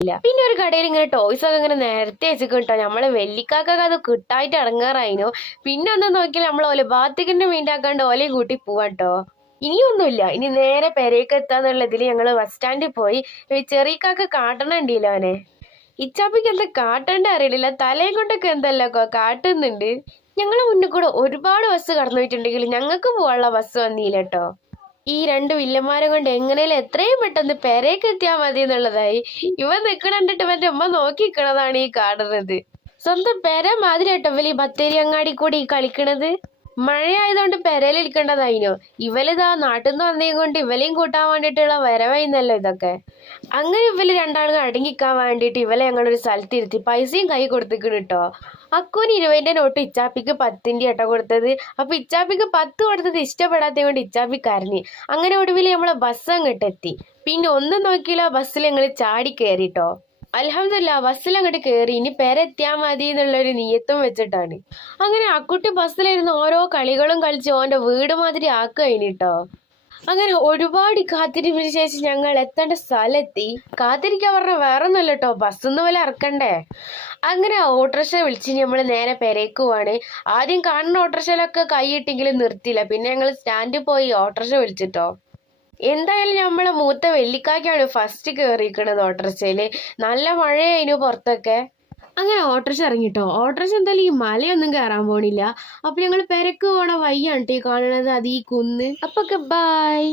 ഇല്ല. പിന്നെ ഒരു കടയിൽ ഇങ്ങനെ ടോയ്സ് ഒക്കെ ഇങ്ങനെ നേരത്തെ വെച്ചിട്ട് കേട്ടോ. നമ്മളെ വെല്ലിക്കാക്കൊക്കെ അത് കിട്ടായിട്ട് ഇറങ്ങാറായിനു. പിന്നെ ഒന്നും നോക്കിയാൽ നമ്മൾ ഓലെ ബാത്തിക്കിന്റെ മീൻറ്റാക്കാണ്ട് ഓലയും കൂട്ടി പോവാട്ടോ. ഇനിയൊന്നുമില്ല, ഇനി നേരെ പെരേക്ക് എത്താന്നുള്ളതിൽ ഞങ്ങള് ബസ് സ്റ്റാൻഡിൽ പോയി. ചെറിയക്കാക്ക് കാട്ടണുണ്ടല്ലോ അവനെ. ഇച്ചാപ്പിക്ക് എന്താ കാട്ടണ്ട അറിയില്ല, തലയും കൊണ്ടൊക്കെ എന്തല്ലോ കാട്ടുന്നുണ്ട്. ഞങ്ങളെ മുന്നിൽ കൂടെ ഒരുപാട് ബസ് കടന്നു പോയിട്ടുണ്ടെങ്കിൽ ഞങ്ങൾക്ക് പോകാനുള്ള ബസ് വന്നില്ല കേട്ടോ. ഈ രണ്ട് വില്ലന്മാരെ കൊണ്ട് എങ്ങനെയും എത്രയും പെട്ടെന്ന് പെരേക്ക് എത്തിയാൽ മതി എന്നുള്ളതായി. ഇവൻ നിക്കണണ്ടിട്ട് ഇവന്റെ ഉമ്മ നോക്കി നിക്കണതാണ് ഈ കാണുന്നത്. സ്വന്തം പെര മാതിരി കേട്ടോ ഇവല് ഈ ബത്തേരി അങ്ങാടി കൂടി ഈ കളിക്കണത്. മഴയായതുകൊണ്ട് പെരയിലിരിക്കേണ്ടതായിനോ. ഇവലിതാ നാട്ടിൽ നിന്ന് വന്നേ കൊണ്ട് ഇവലെയും കൂട്ടാൻ വേണ്ടിയിട്ടുള്ള വരവായിരുന്നല്ലോ ഇതൊക്കെ. അങ്ങനെ ഇവല് രണ്ടാളും അടങ്ങിക്കാൻ വേണ്ടിയിട്ട് ഇവലെ ഞങ്ങളൊരു സ്ഥലത്തിരുത്തി പൈസയും കൈ കൊടുത്തിക്കണ് കേട്ടോ. അക്കുവിന് 20 നോട്ട് ഇച്ചാപ്പിക്ക് 10 കേട്ടോ കൊടുത്തത്. അപ്പൊ ഇച്ചാപ്പിക്ക് 10 കൊടുത്തത് ഇഷ്ടപ്പെടാത്തത് കൊണ്ട് ഇച്ചാപ്പി കരഞ്ഞ്. അങ്ങനെ ഒടുവിൽ നമ്മളെ ബസ് അങ്ങോട്ട് എത്തി. പിന്നെ ഒന്നും നോക്കിയില്ല, ബസ്സിൽ ഞങ്ങൾ ചാടി കയറിട്ടോ. അൽഹംദുലില്ലാ ബസ്സിൽ അങ്ങോട്ട് കയറി. ഇനി പെരെത്തിയാ മതി എന്നുള്ളൊരു നിയത്തും വെച്ചിട്ടാണ്. അങ്ങനെ അക്കുട്ടി ബസ്സിലിരുന്ന് ഓരോ കളികളും കളിച്ച് ഓന്റെ വീട് മാതിരി ആക്കുകഴിഞ്ഞിട്ടോ. അങ്ങനെ ഒരുപാട് കാത്തിരിപ്പിന് ശേഷം ഞങ്ങൾ എത്തേണ്ട സ്ഥലമെത്തി. കാത്തിരിക്കാൻ പറഞ്ഞ വേറെ ഒന്നുമല്ല കേട്ടോ, ബസ്സൊന്നും പോലെ ഇറക്കണ്ടേ. അങ്ങനെ ഓട്ടോറിക്ഷ വിളിച്ച് നമ്മൾ നേരെ പെരേക്ക് പോവാണ്. ആദ്യം കാണുന്ന ഓട്ടോറിക്ഷയിലൊക്കെ കൈയിട്ടെങ്കിലും നിർത്തിയില്ല. പിന്നെ ഞങ്ങൾ സ്റ്റാൻഡിൽ പോയി ഓട്ടോറിക്ഷ വിളിച്ചിട്ടോ. എന്തായാലും നമ്മളെ മൂത്ത വെല്ലിക്കാക്കാണ് ഫസ്റ്റ് കയറിയിരിക്കണത് ഓട്ടോറിക്ഷയില്. നല്ല മഴയായിരുന്നു പുറത്തൊക്കെ. അങ്ങനെ ഓട്ടോറിക്ഷ ഇറങ്ങിട്ടോ. ഓട്ടോറിക്ഷ എന്തായാലും ഈ മലയൊന്നും കയറാൻ പോണില്ല. അപ്പൊ ഞങ്ങൾ പെരക്ക് പോണ വയ്യാണ് ഈ കാണണത്, അത് ഈ കുന്ന്. അപ്പൊ ബൈ.